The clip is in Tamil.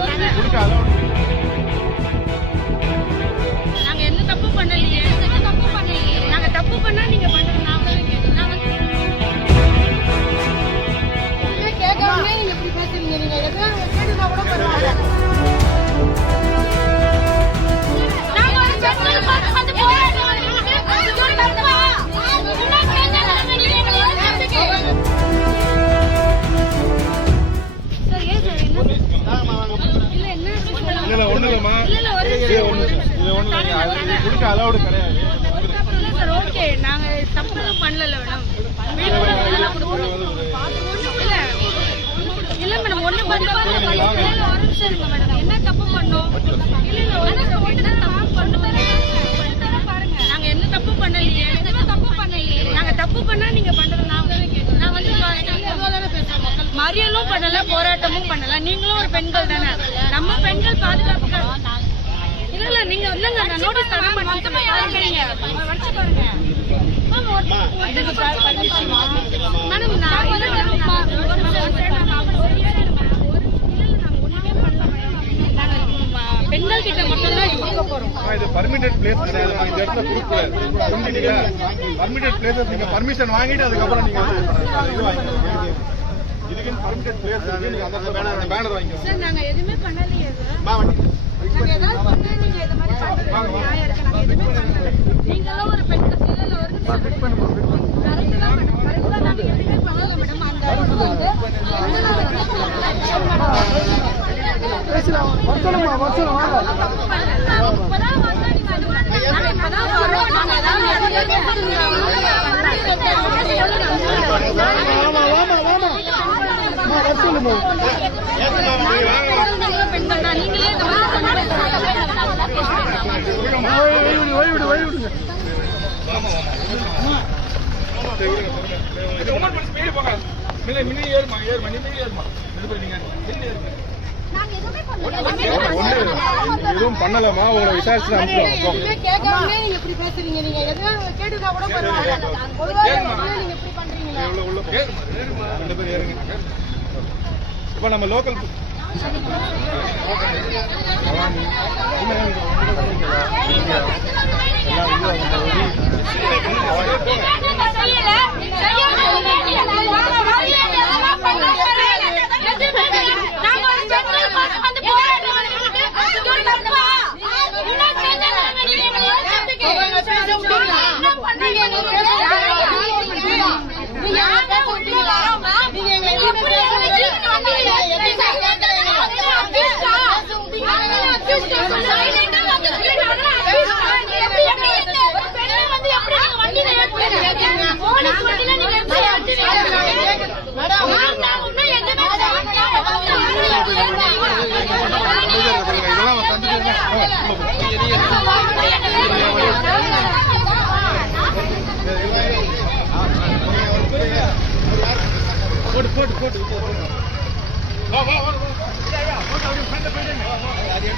அது ஒரு இது ஒண்ணு ஒண்ணு இல்லைங்க. அது கொடுக்க allowed கிடையாது ஓகே. நாங்க தப்பு எதுவும் பண்ணல மேடம். இல்ல, மேடம், ஒண்ணு இருங்க மேடம். என்ன தப்பு பண்ணோம்? இல்ல, இல்ல, தப்பு பண்ணோம். நாங்க என்ன தப்பு பண்ணலையே. தப்பு பண்ணலையே. நாங்க தப்பு பண்ணா நீங்க பண்றது நான். நான் வந்து மறியலும் பண்ணல போராட்டமும் பண்ணல நீங்களும் ஒரு பெண்கள் தானே நம்ம பெண்கள் பாதுகாப்புக்கு இல்ல இல்ல நீங்க இல்லங்க நான் நோட்டீஸ் தர மாட்டேன் வச்சு பாருங்க. மேடம், நான் வந்து பெண்கள் கிட்ட மட்டும் தான் கொடுக்க போறோம். ஆனா, இது பர்மிட்டட் பிளேஸ் கிடையாது. இந்த இடத்துல கொடுக்கக்கூடாது புரிஞ்சுட்டீங்களா பர்மிட்டட் பிளேஸ் நீங்க பர்மிஷன் வாங்கிட்டு அதுக்கப்புறம் நீங்க வந்து இது வாங்கிக்கணும் இதுக்கு பர்மிட்டட் பிளேஸ் நீங்க அந்த பேனர் பேனர் வாங்கிக்கணும் சார் நாங்க எதுவுமே பண்ணலையே. நீங்களும் ஒரு பெண் இல்ல, ஒரு correct தான் தான். நாங்க எதுவுமே பண்ணல madam. அந்த வந்து இப்பதான் வரோம். ஏதாவது எதுவும் பண்ணலமா உங்களை விசாரிச்சு அனுப்புவோம் இப்போ நம்ம லோக்கல் என்ன பண்ணீங்க 好好好，来呀，我找你拍的拍的，来，点。